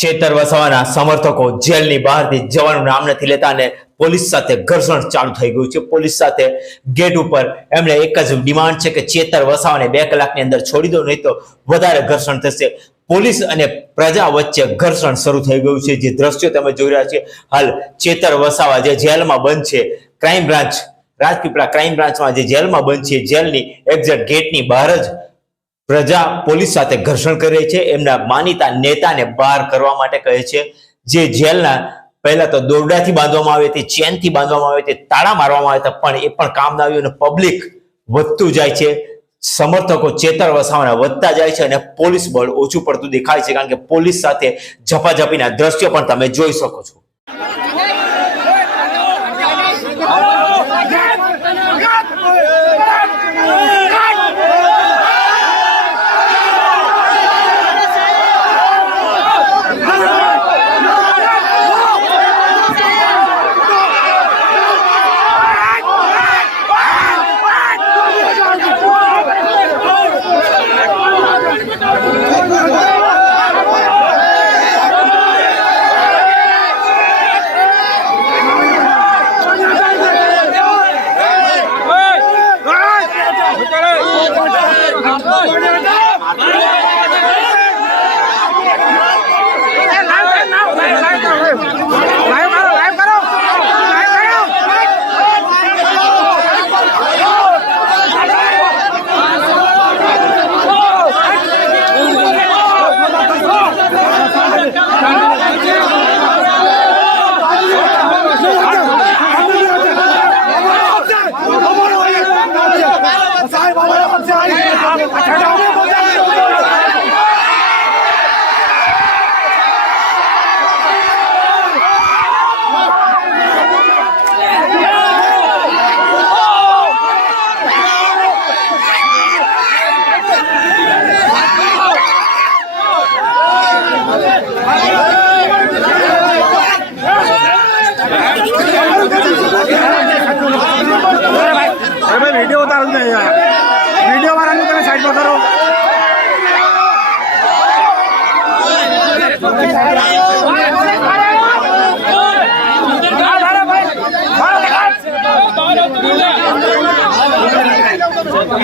છેતર વસાવાના સમર્થકો જેલની બહારથી જવાનું નામ નથી લેતા અને પોલીસ સાથે ઘર્ષણ ચાલુ થઈ ગયું છે. પોલીસ સાથે ગેટ ઉપર એમણે એક જ ડિમાન્ડ છે કે ચેતર વસાવાને બે કલાકની અંદર છોડી દો, નહીં તો વધારે ઘર્ષણ થશે. પોલીસ અને પ્રજા વચ્ચે ઘર્ષણ શરૂ થઈ ગયું છે. જે દ્રશ્યો તમે જોઈ રહ્યા છે હાલ ચેતર વસાવા જે જેલમાં બંધ છે. ક્રાઇમ બ્રાન્ચ, રાજપીપળા ક્રાઇમ બ્રાન્ચમાં જે જેલમાં બંધ છે. જેલની એક્ઝેક્ટ ગેટની બહાર જ પ્રજા પોલીસ સાથે ઘર્ષણ કરી છે. એમના માનીતા નેતાને બહાર કરવા માટે કહે છે જે જેલના પહેલા તો દોરડાથી બાંધવામાં આવી હતી, ચેનથી બાંધવામાં આવી હતી, તાળા મારવામાં આવ્યા હતા, પણ એ પણ કામ ના આવ્યું અને પબ્લિક વધતું જાય છે. સમર્થકો ચેતર વસાવાના વધતા જાય છે અને પોલીસ બળ ઓછું પડતું દેખાય છે, કારણ કે પોલીસ સાથે ઝપાઝપીના દ્રશ્યો પણ તમે જોઈ શકો છો.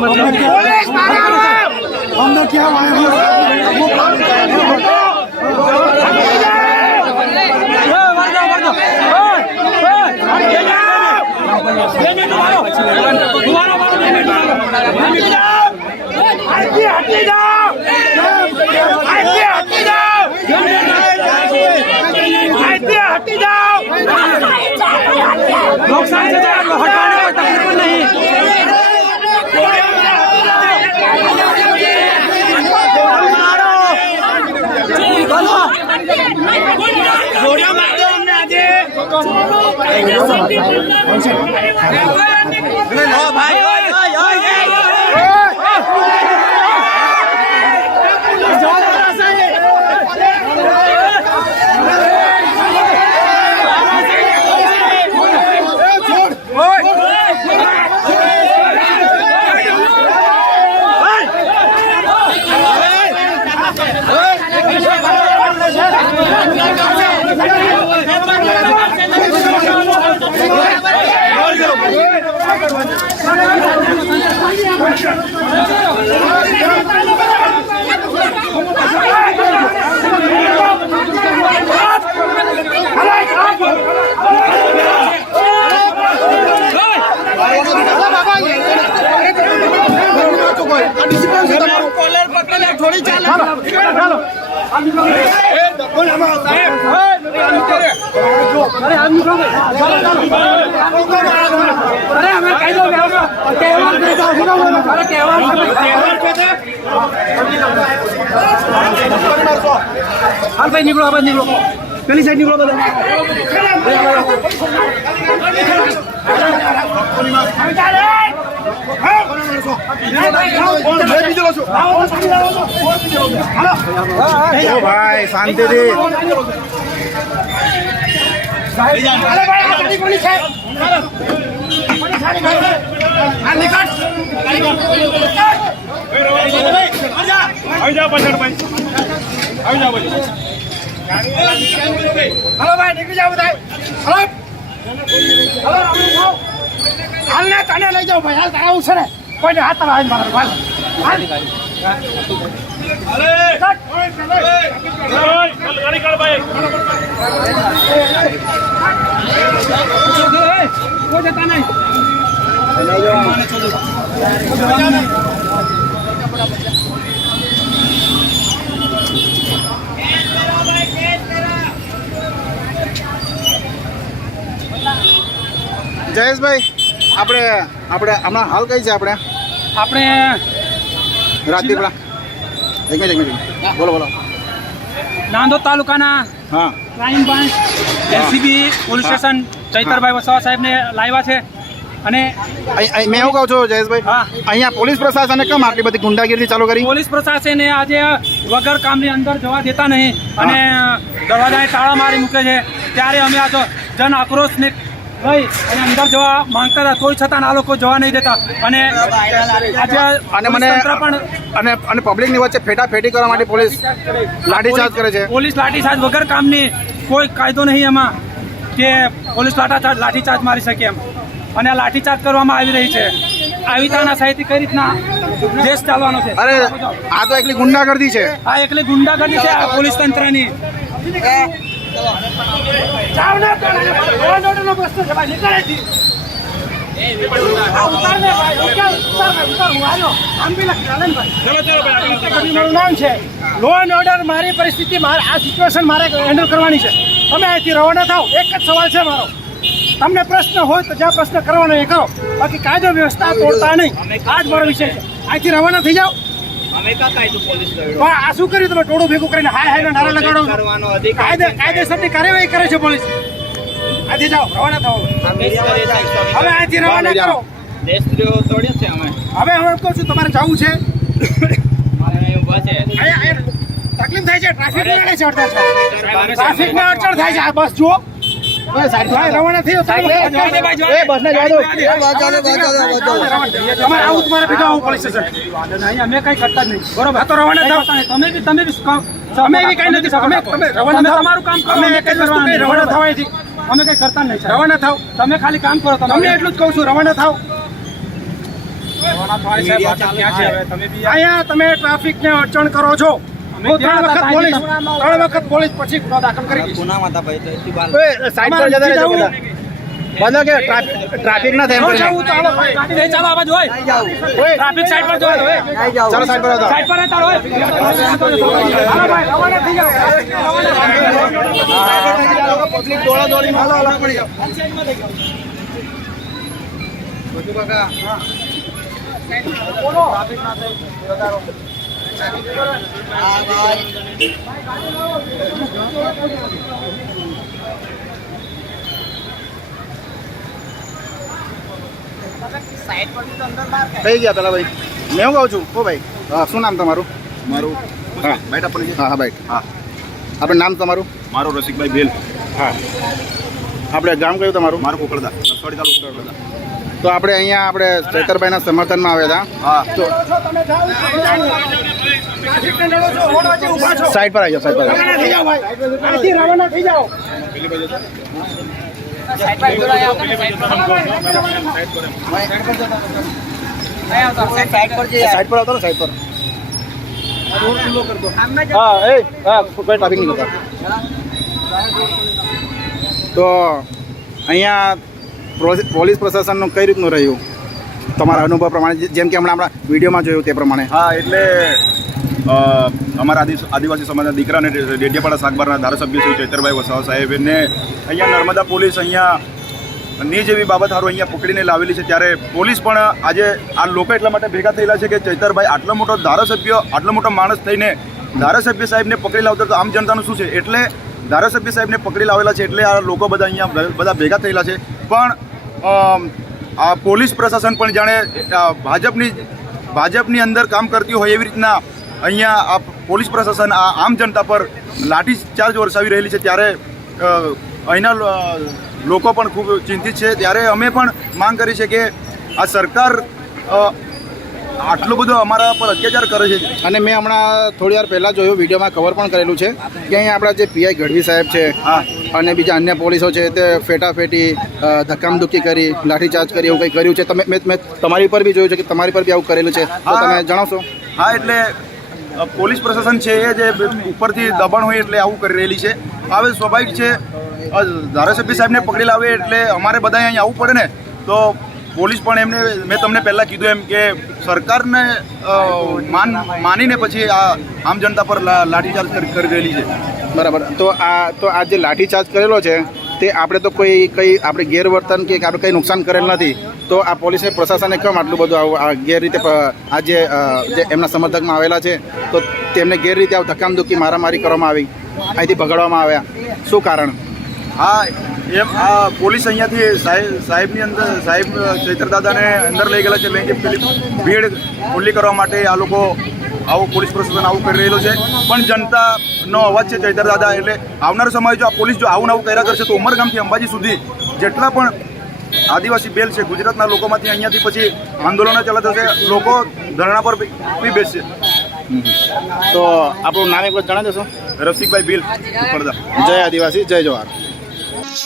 કોઈ તકલીફ ও ভাই थोड़ी चाल હાલ ભાઈ નીકળો આ બાજુ નીકળો. પેલી સાઈડ નીકળો બધા. ભાઈ શાંતિથી. આવી જાઓ પાછળ ભાઈ. આવી જાઓ ભાઈ હલો ભાઈ નીકળી જાઓ બધા. હલો. હલો. હાલ ને તને લઈ જાઓ ભાઈ. હાલ તારે આવું છે ને. કોઈને હાથ આવે મારો ભાઈ. હાલ. કોઈ જતા નહીં જયેશભાઈ આપણે આપણે હમણાં હાલ કઈ છે આપણે? આપણે રાજપીપળા. એક મિનિટ એક મિનિટ. બોલો બોલો. નાંદોદ તાલુકાના હા. Crime branch LCB police station Chaitarbhai Vasava સાહેબને લાવ્યા છે. અને મેં એવું કહું છું જયેશભાઈ હા. અહીંયા પોલીસ પ્રશાસને કેમ આટલી બધી ગુંડાગીરી ચાલુ કરી? પોલીસ પ્રશાસને આજે વગર કામની અંદર જવા દેતા નહીં અને દરવાજાને તાળા મારી મૂકે છે. ત્યારે અમે આ તો જન આક્રોશને લઈ અને અંદર જવા માંગતા હતા તોય છતાં આ લોકો જવા નહીં દેતા. અને અને મને પણ અને અને પબ્લિકની વચ્ચે ફેટાફેટી કરવા માટે પોલીસ લાઠીચાર્જ કરે છે. પોલીસ લાઠીચાર્જ વગર કામની કોઈ કાયદો નહીં એમાં કે પોલીસ લાઠાચાર્જ લાઠીચાર્જ મારી શકે એમ. અને આ લાઠીચાર્જ કરવામાં આવી રહી છે. આવી તાનાશાહીથી કઈ રીતના દેશ ચાલવાનો છે? અરે આ તો એકલી ગુંડાગર્દી છે. આ એકલી ગુંડાગર્દી છે આ પોલીસ તંત્રની. મારું નામ છે. લો એન્ડ ઓર્ડર મારી પરિસ્થિતિ મારે આ સિચ્યુએશન મારે હેન્ડલ કરવાની છે. તમે અહીંથી રવાના થાવ એક જ સવાલ છે મારો. તમને પ્રશ્ન હોય તો જ્યાં પ્રશ્ન કરવાનો એ કરો. બાકી કાયદો વ્યવસ્થા તોડતા નહીં. આ જ મારો વિષય છે. અહીંથી રવાના થઈ જાઓ. પણ આ શું કર્યું તમે? ટોળું ભેગું કરીને હાય હાય નારા લગાડો છો? કાયદે કાયદેસરની કાર્યવાહી કરે છે પોલીસ. અહીંથી જાઓ રવાના થાઓ. હવે અહીંથી રવાના કરો. હવે હું કહું છું તમારે જવું છે? તકલીફ થાય છે ટ્રાફિક છે. અડધા ટ્રાફિક ને અડચણ થાય છે. આ બસ જુઓ. રવાના થયો એ બસને તમારે આવું તમારે ભેગા આવું પોલીસ સ્ટેશન અમે કઈ કરતા જ નહીં. બરોબર? તો રવાના થાવ તમે બી તમે બી અમે બી કઈ નથી અમે તમે રવાના તમારું કામ કરો. અમે વસ્તુ કઈ રવાના થાવ અહીંથી. અમે કઈ કરતા નહીં રવાના થાવ. તમે ખાલી કામ કરો તમને એટલું જ કહું છું રવાના થાવ. અહીંયા તમે ટ્રાફિક ને અડચણ કરો છો. હું ત્રણ વખત પોલીસ ત્રણ વખત પોલીસ પછી ગુનો દાખલ કરી દઈશ સાઈડ પર જતા રહેજો બધા. બધા કે ટ્રાફિક ના થાય ન. જવું તો હાલો ભાઈ. ચાલો આવા હોય. ટ્રાફિક સાઈડ પર જો ચાલો સાઈડ પર સાઈડ પર રહેતા હોય. હાલો ભાઈ રવાના થઈ જાઓ. પબ્લિક દોડા દોડી હાલો હાલો પડી જાઓ થઈ ગયા પેલા ભાઈ? મેં હું કહું છું? ઓ ભાઈ હા શું નામ તમારું? મારું હા બાઈટ પર હા હા ભાઈ હા. આપણે નામ તમારું? મારું રસિકભાઈ ભેલ. હા. આપણે ગામ કયું તમારું? મારું કોકળદા. નસવાડી તાલુકો કોકડદા તો આપણે અહીંયા આપણે ચૈતરભાઈના સમર્થનમાં આવ્યા હા. હતા તો સાઈડ પર આવી જાઓ સાઈડ પર જાઓ. સાઈડ પર આવતો ને સાઈડ પર. હા એ હા કોઈ ટ્રાફિક નહીં તો અહીંયા પોલીસ પ્રશાસનનું કઈ રીતનું રહ્યું? તમારા અનુભવ પ્રમાણે જેમ કે હમણાં આપણા વિડીયોમાં જોયું તે પ્રમાણે. હા, એટલે અમારા આદિ આદિવાસી સમાજના દીકરા અને ડેડિયાપાડા શાકબારના ધારાસભ્ય શ્રી ચૈતરભાઈ વસાવા સાહેબને અહીંયા નર્મદા પોલીસ અહીંયા ની જેવી બાબત હારું અહીંયા પકડીને લાવેલી છે. ત્યારે પોલીસ પણ આજે આ લોકો એટલા માટે ભેગા થયેલા છે કે ચૈતરભાઈ આટલો મોટો ધારાસભ્ય, આટલો મોટો માણસ થઈને ધારાસભ્ય સાહેબને પકડી લાવતો તો આમ જનતાનું શું છે? એટલે ધારાસભ્ય સાહેબને પકડી લાવેલા છે. એટલે આ લોકો બધા અહીંયા બધા ભેગા થયેલા છે. પણ આ પોલીસ પ્રશાસન પણ જાણે ભાજપની ભાજપની અંદર કામ કરતી હોય એવી રીતના અહીંયા આ પોલીસ પ્રશાસન આ આમ જનતા પર લાઠી ચાર્જ વરસાવી રહેલી છે ત્યારે અહીંના લોકો પણ ખૂબ ચિંતિત છે. ત્યારે અમે પણ માંગ કરી છે કે આ સરકાર આટલો બધો અમારા પર અત્યાચાર કરે છે. અને મેં હમણાં થોડી વાર પહેલાં જોયું વિડીયોમાં કવર પણ કરેલું છે કે અહીંયા આપણા જે પીઆઈ ગઢવી સાહેબ છે હા. અને બીજા અન્ય પોલીસો છે તે ફેટાફેટી ધક્કામધુક્કી કરી લાઠીચાર્જ કરી એવું કંઈ કર્યું છે? તમે મેં મેં તમારી પર બી જોયું છે કે તમારી પર બી આવું કરેલું છે? તો હા. તમે જણાવશો? હા એટલે પોલીસ પ્રશાસન છે એ જે ઉપરથી દબાણ હોય એટલે આવું કરી રહેલી છે. હવે સ્વાભાવિક છે ધારાસભ્ય સાહેબને પકડી લાવે એટલે અમારે બધા અહીંયા આવવું પડે ને તો પોલીસ પણ એમને મેં તમને પહેલાં કીધું એમ કે સરકારને માન માનીને પછી આ આમ જનતા પર લાઠીચાર્જ કરી રહેલી છે. બરાબર. તો આ તો આ જે લાઠીચાર્જ કરેલો છે તે આપણે તો કોઈ કંઈ આપણે ગેરવર્તન કે આપણે કંઈ નુકસાન કરેલ નથી તો આ પોલીસને પ્રશાસને કેમ આટલું બધું આવું આ ગેરરીતે રીતે આ જે જે એમના સમર્થકમાં આવેલા છે તો તેમને ગેરરીતે આવું ધક્કામધુક્કી મારામારી કરવામાં આવી અહીંથી ભગાડવામાં આવ્યા. શું કારણ? હા એમ આ પોલીસ અહીંયાથી સાહેબ સાહેબની અંદર સાહેબ ચૈતર દાદાને અંદર લઈ ગયેલા છે કે પેલી ભીડ ખુલ્લી કરવા માટે આ લોકો આવું પોલીસ પ્રશાસન આવું કરી રહેલું છે. પણ જનતાનો અવાજ છે ચૈતર દાદા એટલે આવનાર સમય જો આ પોલીસ જો આવું આવું કર્યા કરશે તો ઉમરગામથી અંબાજી સુધી જેટલા પણ આદિવાસી બેલ છે ગુજરાતના લોકોમાંથી અહીંયાથી પછી આંદોલનો ચાલુ થશે લોકો ધરણા પર બી બેસશે. તો આપણું નામ એક વખત જણાવી દેશો. રસિકભાઈ ભીલ પડદા જય આદિવાસી જય જવાહર. Thank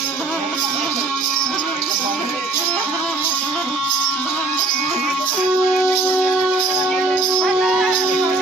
you.